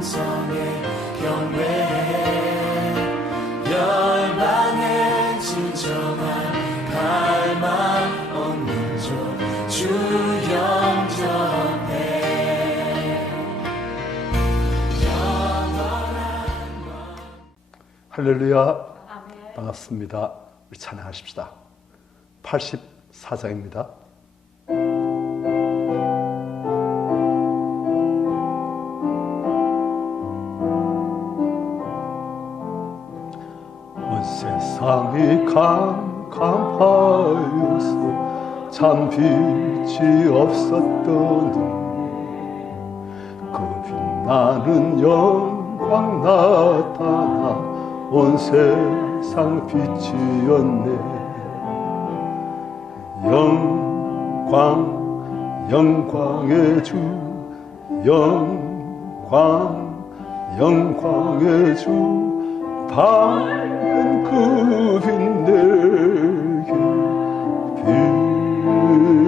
음성에 경배해 열방의 진정한 갈망 없는 주 영접해 할렐루야. 아멘. 반갑습니다. 우리 찬양하십시다. 84장입니다. 온 세상이 캄캄하여서 참 빛이 없었더니 그 빛나는 영광 나타나 온 세상 빛이었네. 영광의 주, 영광의 주, 밝은 그 빛 내게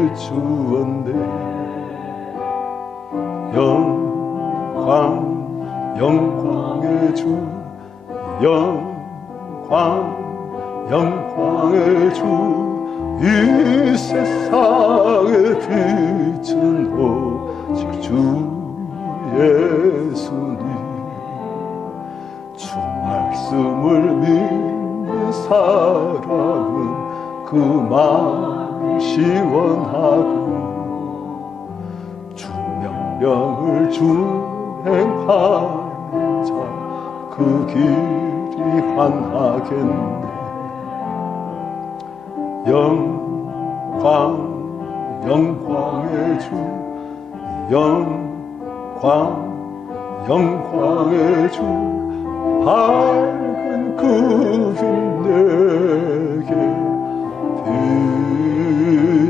비추었네. 영광의 주, 영광의 주, 이 세상의 빛은 오직 주 예수님. 주 말씀을 믿는 사람은 그 마음이 시원하고 주 명령을 준행하는 자 그 길이 환하겠네. 영광의 주, 영광의 주, 밝은 그 빛 내게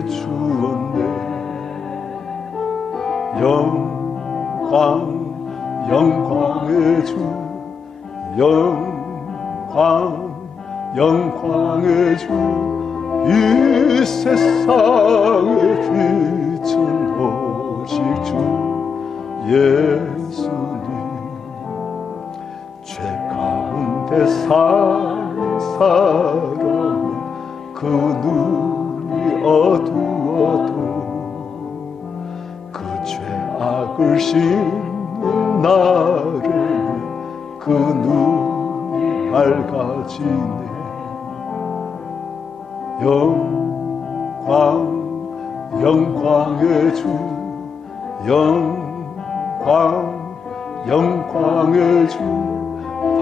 비추었네. 영광의 주, 영광의 주, 이 세상의 빛은 오직 주 예수님. 죄 가운데 사는 사람은 그 눈이 어두워도 그 죄악을 씻는 날에는 그 눈이 밝아지네. 영광의 주, 영광의 주,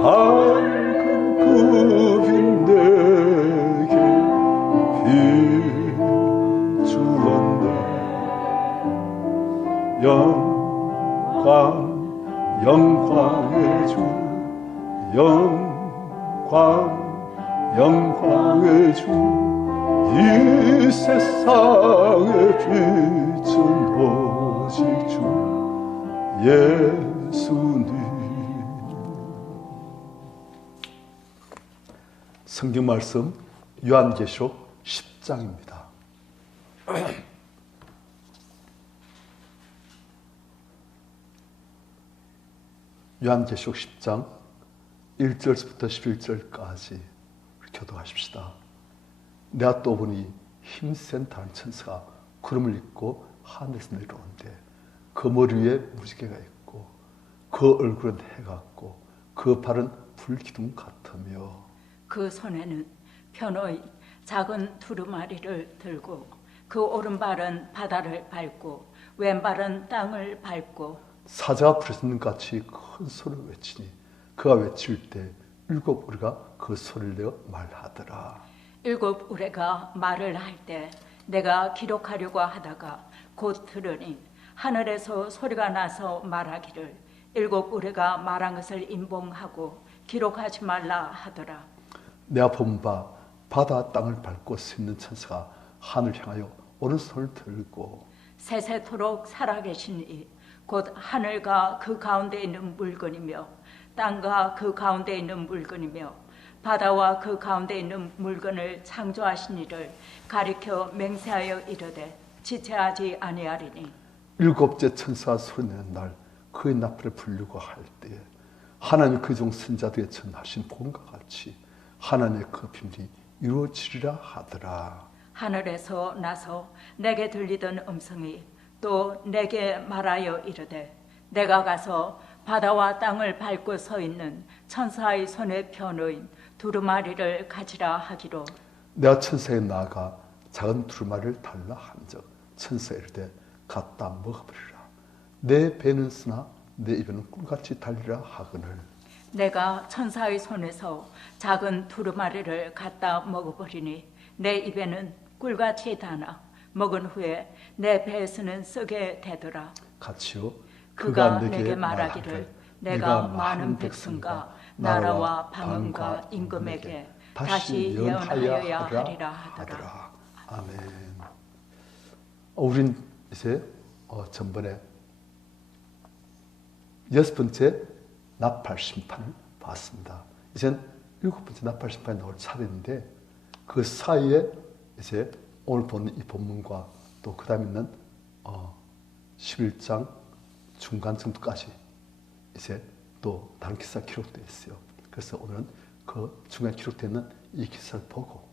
밝은 그 빛 내게 비추었네. 영광의 주, 영광의 주, 이 세상의 빛은 오직 주 예수님. 성경 말씀 요한계시록 10장입니다. 요한계시록 10장 1절부터 11절까지 교도하십시다. 내가 또 보니 힘센 다른 천사가 구름을 입고 하늘에서 내려오는데 그 머리 위에 무지개가 있고 그 얼굴은 해 같고 그 발은 불기둥 같으며 그 손에는 편의 작은 두루마리를 들고 그 오른발은 바다를 밟고 왼발은 땅을 밟고 사자가 부르짖는 같이 큰 소리를 외치니 그가 외칠 때 일곱 우리가 그 소리를 내어 말하더라. 일곱 우레가 말을 할 때 내가 기록하려고 하다가 곧 들으니 하늘에서 소리가 나서 말하기를 일곱 우레가 말한 것을 임봉하고 기록하지 말라 하더라. 내가 본 바 바다 땅을 밟고 서 있는 천사가 하늘 향하여 오른손을 들고 세세토록 살아계신 이 곧 하늘과 그 가운데 있는 물건이며 땅과 그 가운데 있는 물건이며 바다와 그 가운데 있는 물건을 창조하신 이를 가리켜 맹세하여 이르되 지체하지 아니하리니 일곱째 천사 소리내는 날 그의 나팔을 불리고 할 때에 하나님의 그 종 선자들에게 전하신 복음과 같이 하나님의 그 비밀이 이루어지리라 하더라. 하늘에서 나서 내게 들리던 음성이 또 내게 말하여 이르되 내가 가서 바다와 땅을 밟고 서 있는 천사의 손에 펴놓인 두루마리를 가지라 하기로 내가 천사에 나아가 작은 두루마리를 달라 한즉 천사에 이르되 갖다 먹어버리라. 내 배는 쓰나 내 입에는 꿀같이 달리라 하거늘. 내가 천사의 손에서 작은 두루마리를 갖다 먹어버리니 내 입에는 꿀같이 다나 먹은 후에 내 배에서는 썩게 되더라. 같이요. 그가 내게 말하기를 내가 많은 백성과 나라와 방언과 임금에게 다시 예언하여야 하리라 하더라. 아멘. 우린 이제 전번에 6번째 나팔 심판을 봤습니다. 이젠 7번째 나팔 심판이 나올 차례인데 그 사이에 이제 오늘 보는 이 본문과 또 그 다음에 있는 11장 중간 정도까지 이제 또 다른 기사가 기록되어 있어요. 그래서 오늘은 그 중간에 기록되어 있는 이 기사를 보고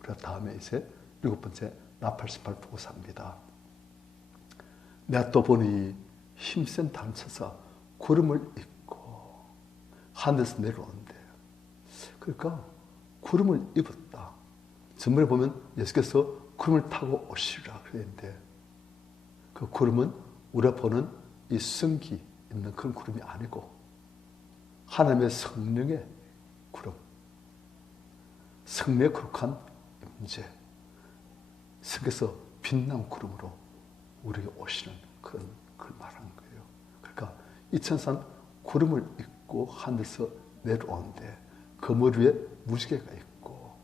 우리가 다음에 이제 7번째 나팔 심판을 보고 삽니다. 내가 또 보니 힘센 단체가 구름을 입고 하늘에서 내려오는데 그러니까 구름을 입었다. 전번에 보면 예수께서 구름을 타고 오시리라 그랬는데 그 구름은 우리가 보는 이 성기 있는 그런 구름이 아니고 하나님의 성령의 구름, 성령의 거룩한 임재, 성에서 빛난 구름으로 우리에게 오시는 그런 걸 말하는 거예요. 그러니까 이 천사는 구름을 입고 하늘에서 내려오는데 그 머리 위에 무지개가 있고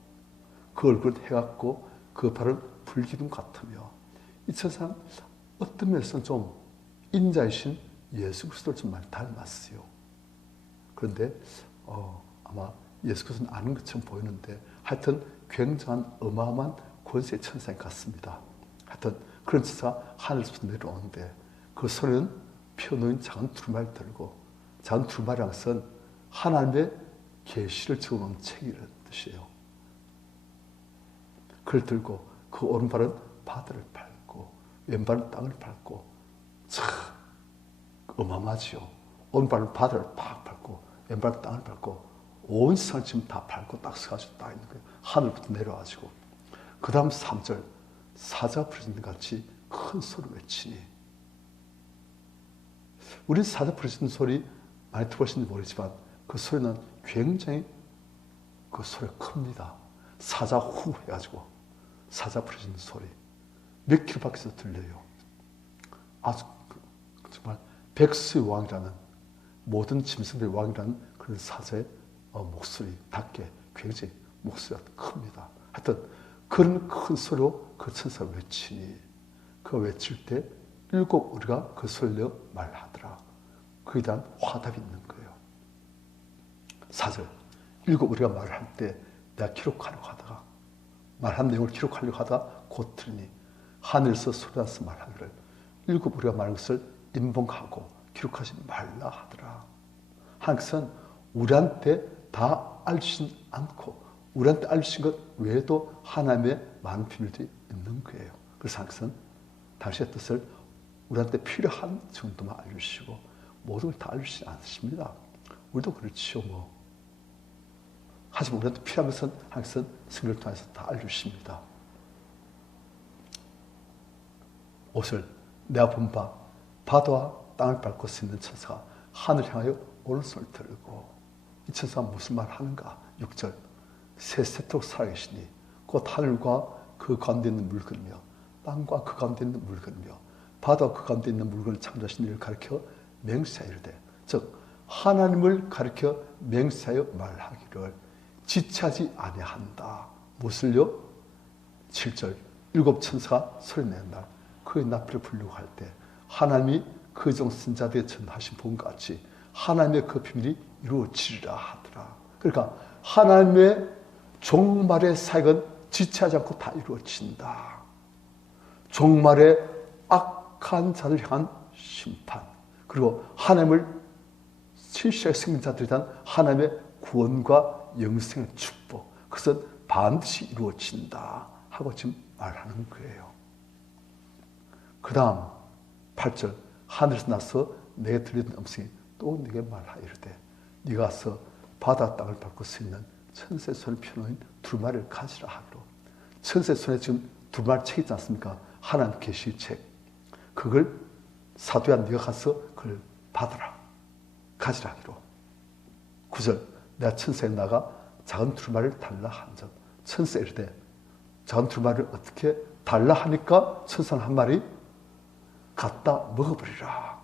그 얼굴은 해같고 그 발은 불기둥 같으며 이 천사는 어떤 면에서는 좀 인자이신 예수 그리스도를 좀 많이 닮았어요. 그런데 아마 예수 그리스도는 아는 것처럼 보이는데 하여튼 굉장한 어마어마한 권세의 천사 같습니다. 하여튼 그런 천사가 하늘에서 내려오는데 그 손에는 펴놓은 작은 두루마리를 들고 작은 두루마리라는 것은 하나님의 계시를 적어놓은 책이라는 뜻이에요. 그걸 들고 그 오른발은 바다를 밟고 왼발은 땅을 밟고 참 어마어마하지요. 오른발은 바다를 팍 밟고 왼발은 땅을 밟고 온 세상을 지금 다 밟고 딱 서가지고 딱 있는 거예요. 하늘부터 내려와가지고 그 다음 3절 사자가 부르짖는 같이 큰 소리를 외치니 우린 사자 부르짖는 소리 많이 들어보셨는지 모르지만 그 소리는 굉장히 그 소리가 큽니다. 사자 후 해가지고 사자 부르짖는 소리 몇 킬로 밖에서 들려요. 아주 정말 백수의 왕이라는 모든 짐승들의 왕이라는 그런 사자의 목소리 닿게 굉장히 목소리가 큽니다. 하여튼 그런 큰 소리로 그 천사가 외치니 그 외칠 때 7 우리가 그 소리를 말하더라. 그에 대한 화답이 있는 거예요. 4절 7 우리가 말할 때 내가 기록하려고 하다가 말한 내용을 기록하려고 하다가 곧 들으니 하늘에서 소리나서 말하기를 7 우리가 말한 것을 인봉하고 기록하지 말라 하더라. 하나님께서는 우리한테 다 알려주진 않고 우리한테 알려주신 것 외에도 하나님의 많은 비밀들이 있는 거예요. 그래서 하나님께서는 당신의 뜻을 우리한테 필요한 정도만 알려주시고 모든 걸 다 알려주지 않으십니다. 우리도 그렇지요 뭐. 하지만 우리한테 필요한 것은 하나님께서는 성경을 통해서 다 알려주십니다. 5절 내가 본 바 바다와 땅을 밟고 서 있는 천사가 하늘을 향하여 오른손을 들고 이 천사가 무슨 말을 하는가? 6절 세세토록 살아계시니 곧 하늘과 그 가운데 있는 물건이며 땅과 그 가운데 있는 물건이며 바다와 그 가운데 있는 물건을 창조하신 이를 가리켜 맹세하여 이르되 즉 하나님을 가리켜 맹세하여 말하기를 지체하지 아니한다. 무엇을요? 7절 7 천사가 소리내는 날 그의 나팔을 불려고 할 때 하나님이 그 종 선자들에게 전하신 복음과 같이 하나님의 그 비밀이 이루어지리라 하더라. 그러니까 하나님의 종말의 사역은 지체하지 않고 다 이루어진다. 종말의 악한 자를 향한 심판 그리고 하나님을 실시하게 생긴 자들에 대한 하나님의 구원과 영생의 축복, 그것은 반드시 이루어진다 하고 지금 말하는 거예요. 그 다음 8절, 하늘에서 나서 내게 들리는 음성이 또 내게 말하여 이르되 네가 가서 바다 땅을 밟고 서 있는 천사의 손에 펴놓은 두루마리를 가지라 하기로. 천사의 손에 지금 두루마리 책 있지 않습니까? 하나님 계시책. 그걸 사도야 네가 가서 그걸 받아라, 가지라 하기로. 9절, 내가 천사에 나가 작은 두루마리를 달라 한즉 천사에 이르되 작은 두루마리를 어떻게 달라 하니까 천사는 한 말이 갖다 먹어버리라.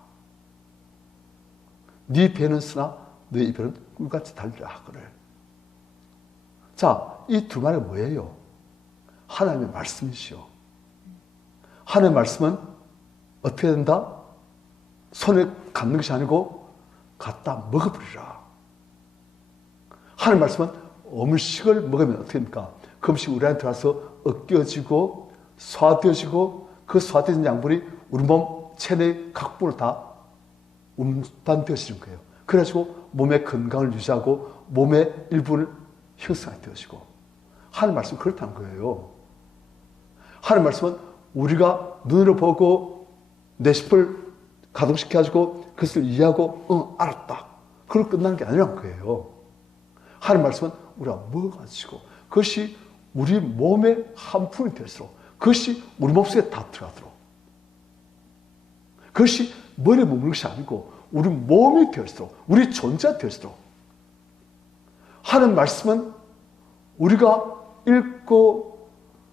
네 배는 쓰나 네 입에는 꿀같이 달리라 하거늘. 자, 이 두루마리가 뭐예요? 하나님의 말씀이시요. 하나님의 말씀은 어떻게 된다? 손에 갖는 것이 아니고 갖다 먹어버리라. 하나님의 말씀은 음식을 먹으면 어떻게 됩니까? 그 음식이 우리 안에 들어와서 으깨어지고 소화되어지고 그 소화된 양분이 우리 몸 체내의 각 부를 다 운반되어지는 거예요. 그래가지고 몸의 건강을 유지하고 몸의 일부를 형성하게 되어지고. 하나님 말씀은 그렇다는 거예요. 하나님 말씀은 우리가 눈으로 보고 내 싶을 가동시켜가지고 그것을 이해하고 알았다, 그걸 끝나는 게 아니란 거예요. 하나님 말씀은 우리가 먹어가지고 그것이 우리 몸의 한 푼이 될수록 그것이 우리 몸속에 다 들어가도록, 그것이 머리에 머무는 것이 아니고 우리 몸이 될수록, 우리 존재가 될수록. 하나님 말씀은 우리가 읽고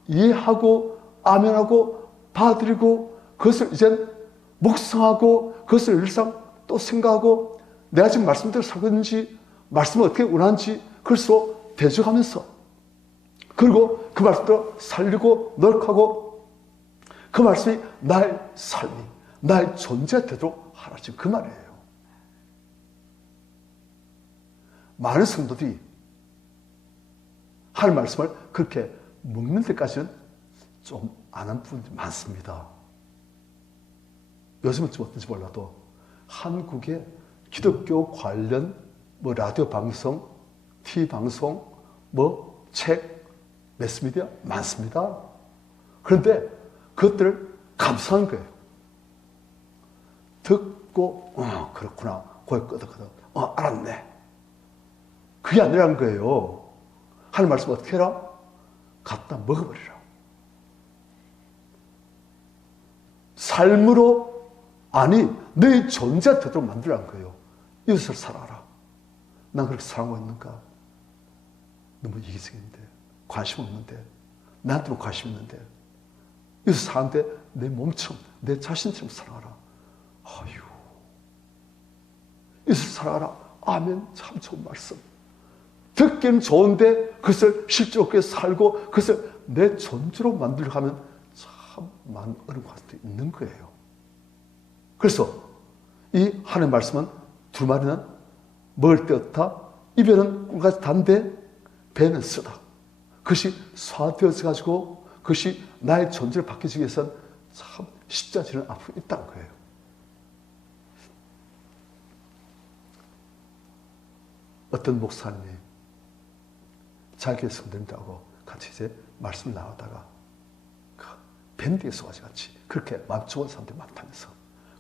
이해하고 아멘하고 받아들이고 그것을 이제 묵상하고 그것을 일상 또 생각하고 내가 지금 말씀대로 살고 있는지, 말씀을 어떻게 원하는지 그걸 서로 대적하면서, 그리고 그 말씀대로 살리고 노력하고 그 말씀이 나의 삶이, 나의 존재가 되도록 하라, 지금 그 말이에요. 많은 성도들이 하나님 말씀을 그렇게 먹는 데까지는 좀 안 한 분들이 많습니다. 요즘은 좀 어떤지 몰라도 한국의 기독교 관련 뭐 라디오 방송, TV 방송, 뭐 책, 매스미디어 많습니다. 그런데 그것들을 감사한 거예요. 듣고 그렇구나, 고개 끄덕끄덕 알았네, 그게 아니라는 거예요. 하나님 말씀 어떻게 해라? 갖다 먹어버리라. 삶으로, 아니 너의 존재가 되도록 만들라는 거예요. 이웃을 사랑하라. 난 그렇게 사랑하고 있는가? 너무 이기적인데, 관심 없는데, 나한테만 관심 있는데, 이웃을 사랑하는데 내 몸처럼, 내 자신처럼 사랑하라. 아유, 이웃을 사랑하라. 아멘. 참 좋은 말씀. 듣기는 좋은데 그것을 실제로 살고 그것을 내 존재로 만들려고 하면 참 많은 어려움과 있는 거예요. 그래서 이 하나님의 말씀은 두루마리는 먹을 때 어떻다? 입에는 꿀같이 단데 배는 쓰다. 그것이 소화되어져 가지고 그것이 나의 존재를 바뀌기 위해서는 참 십자지는 앞으로 있다는 거예요. 어떤 목사님이 자기 성도님들하고 같이 이제 말씀 나누다가 밴드에 쏘가지 같이 그렇게 마음 좋은 사람들이 많다면서.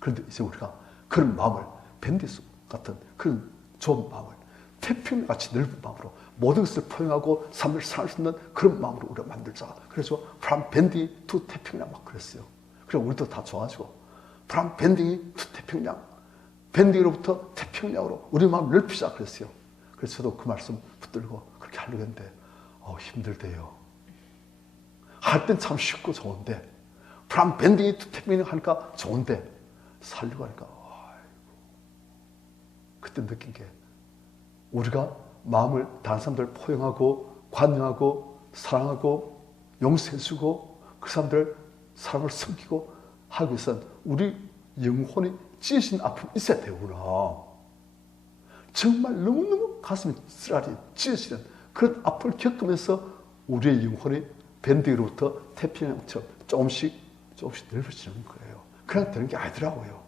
그런데 이제 우리가 그런 마음을, 밴드에 쏘 같은 그런 좋은 마음을 태평같이 넓은 마음으로 모든 것을 포용하고 삶을 살 수 있는 그런 마음으로 우리가 만들자. 그래서 from 밴디 to 태평양 막 그랬어요. 그래서 우리도 다 좋아가지고 from 밴디 to 태평양, 밴디로부터 태평양으로 우리 마음을 넓히자 그랬어요. 그래서 저도 그 말씀 붙들고 그렇게 하려고 했는데 힘들대요. 할 땐 참 쉽고 좋은데 from 밴딩이 to 태평양 하니까 좋은데 살려고 하니까 그때 느낀 게, 우리가 마음을 다른 사람들 포용하고 관용하고 사랑하고 용서해주고 그 사람들 사람을 섬기고 하기 위해서는 우리 영혼이 찢어진 아픔이 있어야 되구나. 정말 너무너무 가슴이 쓰라리 찢어지는 그런 아픔을 겪으면서 우리의 영혼이 밴딩으로부터 태평양처럼 조금씩 넓어지는 거예요. 그냥 되는 게 아니더라고요.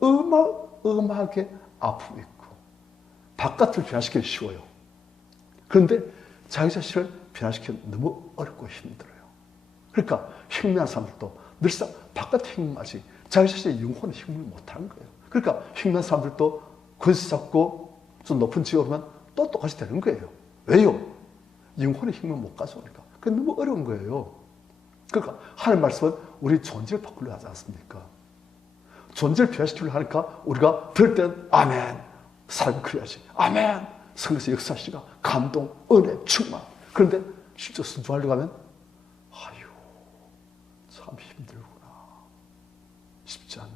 어마어마하게 아픔이 있고 바깥을 변화시키기 쉬워요. 그런데 자기 자신을 변화시키기 너무 어렵고 힘들어요. 그러니까 혁명한 사람들도 늘상 바깥의 혁명하지 자기 자신의 영혼의 혁명을 못하는 거예요. 그러니까 혁명한 사람들도 권세 잡고 좀 높은 지에 오르면 또 똑같이 되는 거예요. 왜요? 영혼의 혁명 못 가져오니까. 그게 너무 어려운 거예요. 그러니까 하나님 말씀은 우리 존재를 바꾸려 하지 않습니까? 존재를 변화시키려 하니까 우리가 들을 때는 아멘, 사람이 그래야지, 아멘, 성령께서 역사하시니까 감동, 은혜, 충만. 그런데 실제 순종하려고 하면 아유 참 힘들구나, 쉽지 않네.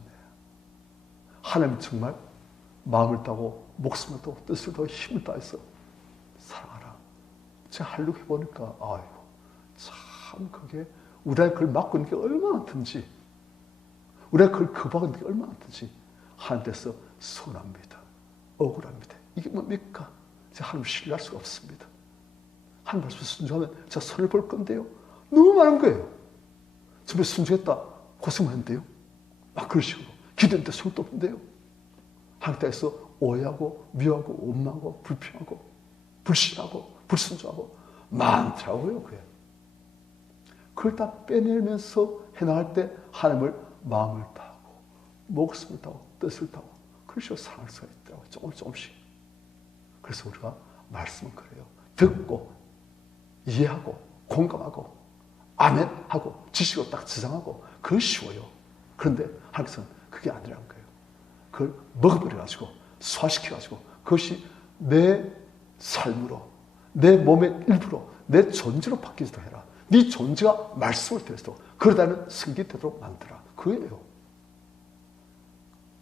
하나님 정말 마음을 다하고 목숨을 다하고 뜻을 다하고 힘을 다해서 사랑하라 제가 하려고 해보니까 아유 참 그게 우리가 그걸 막고 있는 게 얼마나 든지, 우리가 그걸 거부하고 있는 게 얼마나 든지 하나님께서 서운합니다. 억울합니다. 이게 뭡니까? 제가 하나님을 신뢰할 수가 없습니다. 하나님 말씀 순종하면 제가 손을 볼 건데요. 너무 많은 거예요. 정말 순종했다 고생했는데요. 막 그런 식으로 기도했는데 손도 없는데요. 하나님께서 오해하고 미워하고 원망하고 불평하고 불신하고 불순종하고 많더라고요. 그게. 그걸 다 빼내면서 해나갈 때 하나님을 마음을 다하고 목숨을 다하고 뜻을 다하고 그래서 사랑할 수가 있더라고요. 조금씩. 그래서 우리가 말씀은 그래요. 듣고 이해하고 공감하고 아멘하고 지식으로 딱 지상하고 그건 쉬워요. 그런데 하나님께서는 그게 아니라는 거예요. 그걸 먹어버려가지고 소화시켜가지고 그것이 내 삶으로 내 몸의 일부로 내 존재로 바뀌도록 해라. 네 존재가 말씀을 들으도록 그러다는 승기 되도록 만들어라. 그거예요.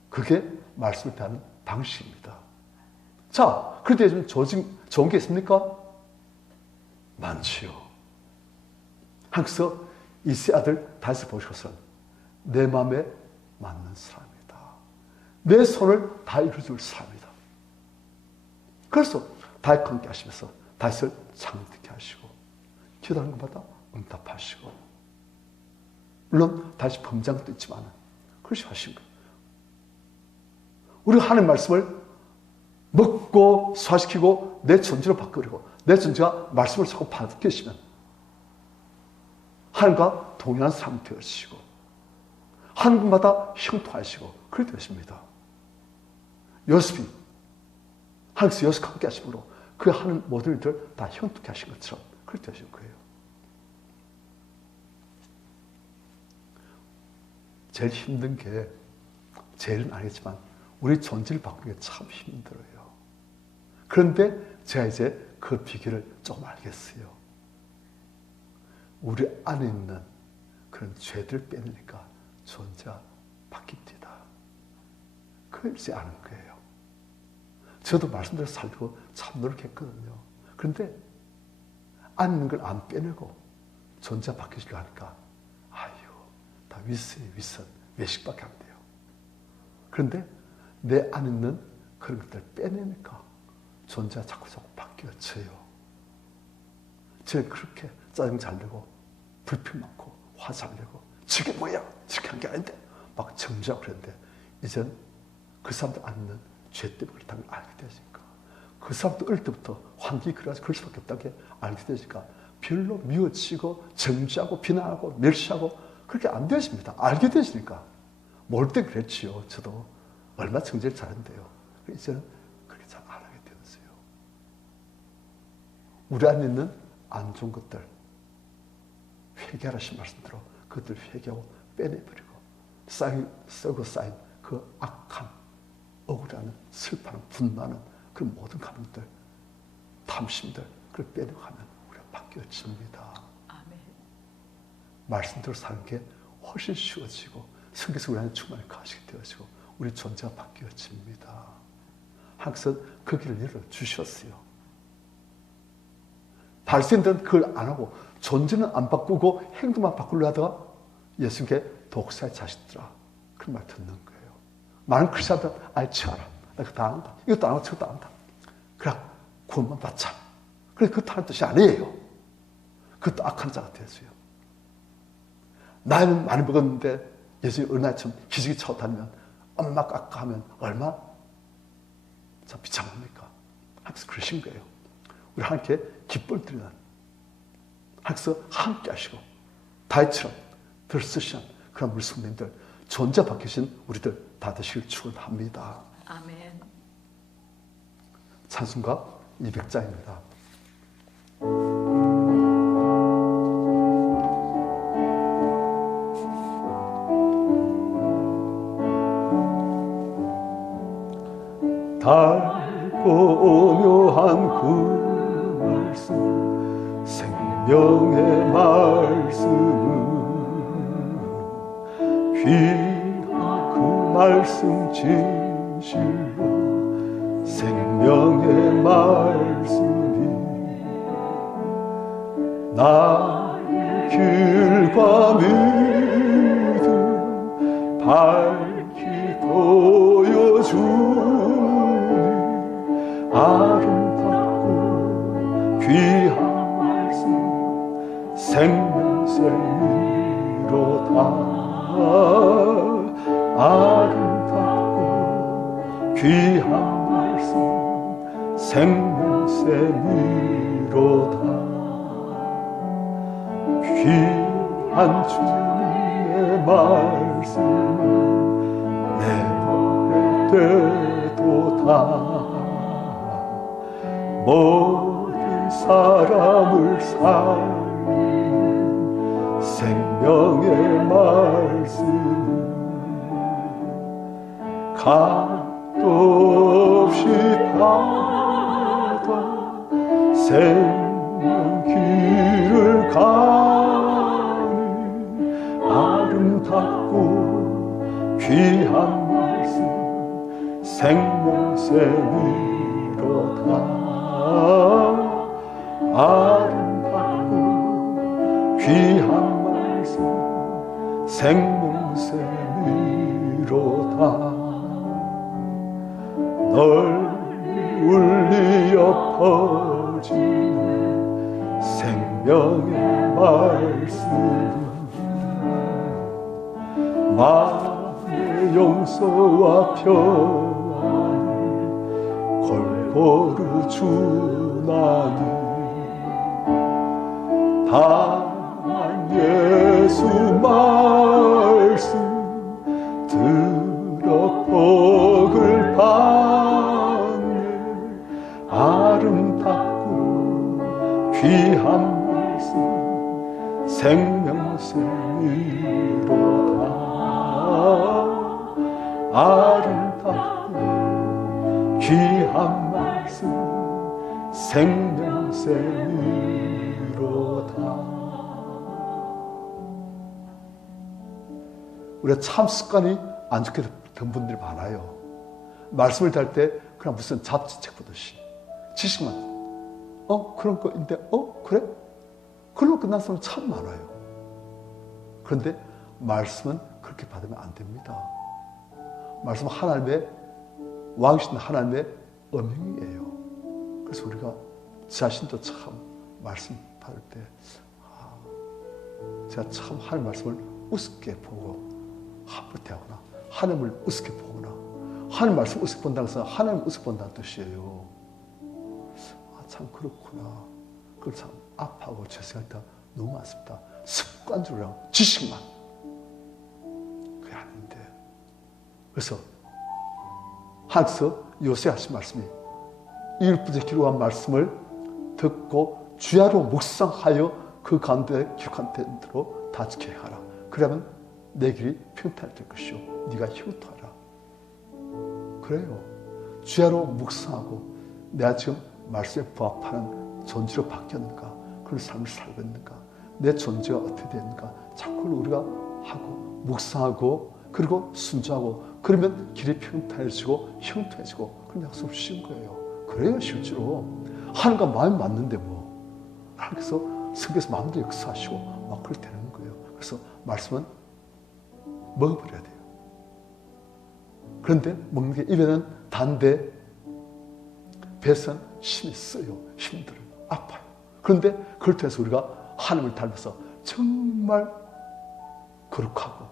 그게 말씀을 대하는 방식입니다. 자, 그런데 요즘 좋은 게 있습니까? 많지요. 하나님께서 이 세 아들 다윗을 보시고서는 내 마음에 맞는 사람이다. 내 손을 다 이루어줄 사람이다. 그래서 다윗과 함께 하시면서 다윗을 창립되게 하시고 기도하는 것마다 응답하시고 물론 다윗이 범죄한 것도 있지만 그렇게 하신 거예요. 우리가 하나님 말씀을 먹고 소화시키고 내 존재로 바꾸려고 내 존재가 말씀을 자꾸 받으시면 하나님과 동일한 사람이 되어지시고 하나님마다 형통하시고 그렇게 되십니다. 요셉이 하나님께서 요셉과 함께 하심으로 그 하는 모든 일들을 다 형통케 하신 것처럼 그렇게 되신 거예요. 제일 힘든 게 제일은 아니지만 우리 존재를 바꾸는 게 참 힘들어요. 그런데 제가 이제 그 비결을 조금 알겠어요. 우리 안에 있는 그런 죄들을 빼내니까 존재가 바뀝니다. 그걸 이제 아는 거예요. 저도 말씀대로 살고 참 노력했거든요. 그런데 안에 있는 걸 안 빼내고 존재가 바뀌시려 하니까 아유 다 윗선이 윗선 외식밖에 안 돼요. 그런데 내 안에 있는 그런 것들을 빼내니까 존재가 자꾸 바뀌어져요. 제가 그렇게 짜증 잘 내고 불평 많고 화 잘 내고 저게 뭐야? 저렇게 한 게 아닌데 막 정죄하고 그랬는데 이젠 그 사람들 안에 있는 죄 때문에 그렇다는 걸 알게 되니까 그 사람도 어릴 때부터 환경이 그래서 그럴 수밖에 없다는 게 알게 되니까 별로 미워지고 정죄하고 비난하고 멸시하고 그렇게 안 되십니다. 알게 되시니까. 모를 때 그랬지요. 저도 얼마나 정죄를 잘했는데요. 이제는 그렇게 잘 안 하게 되었어요. 우리 안에 있는 안 좋은 것들 회개하라신 말씀대로 그것들 회개하고 빼내버리고 썩고 쌓인 그 악한 억울해하는 슬퍼하는 분노하는 그런 모든 감정들 탐심들 그걸 빼내고 하면 우리가 바뀌어집니다. 아멘. 말씀대로 사는 게 훨씬 쉬워지고 성경에서 우리 안에 충만히 가시게 되어지고 우리 존재가 바뀌어집니다. 하나님께서 그 길을 열어주셨어요. 바리새인들은 그걸 안 하고 존재는 안 바꾸고 행동만 바꾸려 하다가 예수님께 독사의 자식들아 그런 말 듣는 거예요. 많은 크리스천들은 아이 치아라. 나 그거 다 안다. 이것도 안 하고 저것도 안 한다. 그래 구원만 받자. 그래 그것도 하는 뜻이 아니에요. 그것도 악한 자가 되어서요. 나이는 많이 먹었는데 예수님이 어린아이처럼 기지개 차고 다니면 엄마 깎아 하면 얼마 자 비참합니까? 하나님께서 그러신 거예요. 우리 하나님께 기쁨을 드리는 하나님께서 함께 하시고 다윗처럼 들쓰시는 그런 우리 성도님들 존재 바뀌신 우리들 다 되시길 축원합니다. 아멘. 찬송가 200장입니다. 달고 오묘한 그 말씀 생명의 말씀은 귀한 그 말씀 진실로 생명의 말씀이 나의 길과 믿음 밝히 보여주니 아름답고 귀한 말씀 생명샘이로다. 아름답고 귀한 말씀 생명샘이로다. 귀한 주님의 말씀은 내 노래 되도다. 모든 사람을 살리는 생명의 말씀은 값도 없이 받아 생명 길을 가니 아름답고 귀한 말씀 생명샘이로다. 아름답고 귀한 말씀 생명샘이로다. 널리 울리어 퍼지는 생명의 말씀 마음의 용서와 평안을 골고루 주나니 다만 예수 말씀 들어 복을 받네. 아름답고 귀한 말씀 생명샘이로다. 아름답고 귀한 말씀 생명샘이로다. 우리가 참 습관이 안 좋게 된 분들이 많아요. 말씀을 달 때 그냥 무슨 잡지책 보듯이 지식만 그런 거인데 그래? 그걸로 끝난 사람 참 많아요. 그런데 말씀은 그렇게 받으면 안 됩니다. 말씀은 하나님의 왕이신 하나님의 음행이에요. 그래서 우리가 자신도 참 말씀 받을 때 제가 참 하나님 말씀을 우습게 보고 함부로 대하거나 하나님을 우습게 보거나 하나님 말씀 우습게 본다는 것은 하나님을 우습게 본다는 뜻이에요. 참 그렇구나. 그걸 참 아파하고 죄송할 때 너무 많습니다. 습관적으로 지식만 그게 아닌데. 그래서 하나님께서 요새 하신 말씀이 이율부제 기록한 말씀을 듣고 주야로 묵상하여 그 가운데 기록한 대로 다 지켜야 하라. 그러면 내 길이 평탄할 것이요 네가 형통하라. 그래요. 주야로 묵상하고 내가 지금 말씀에 부합하는 존재로 바뀌었는가, 그런 삶을 살고 있는가, 내 존재가 어떻게 되는가, 자꾸 우리가 하고 묵상하고 그리고 순종하고 그러면 길이 평탄해지고 형통해지고 그런 약속을 씌운 거예요. 그래요. 실제로 하나님과 마음이 맞는데 하나님께서 성경에서 마음대로 역사하시고 막 그렇게 되는 거예요. 그래서 말씀은 먹어버려야 돼요. 그런데 먹는 게 입에는 단데 배선 힘이 써요. 힘들어요. 아파요. 그런데 그걸 통해서 우리가 하나님을 닮아서 정말 거룩하고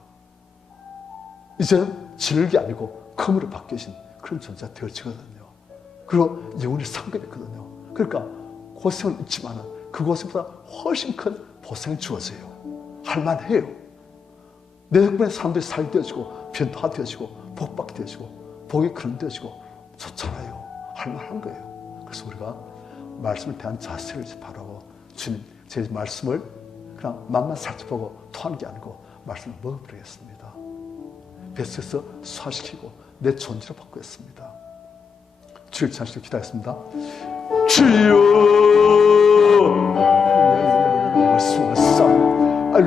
이제는 질기 아니고 금으로 바뀌신 그런 존재가 되어지거든요. 그리고 영원히 상급했거든요. 그러니까 고생은 있지만 그 고생보다 훨씬 큰 보상이 주어져요. 할만해요. 내 덕분에 사람들이 살게 되어지고 변화되어지고 복받게 되어지고 복이 그런되어지고 좋잖아요. 할만한 거예요. 그래서 우리가 말씀을 대한 자세를 바라고 주님 제 말씀을 그냥 맛만 살펴보고 토하는 게 아니고 말씀을 먹어버리겠습니다. 뱃속에서 소화시키고 내 존재로 바꾸겠습니다. 주일 찬양을 기도하겠습니다. 주여 말씀을 쌓아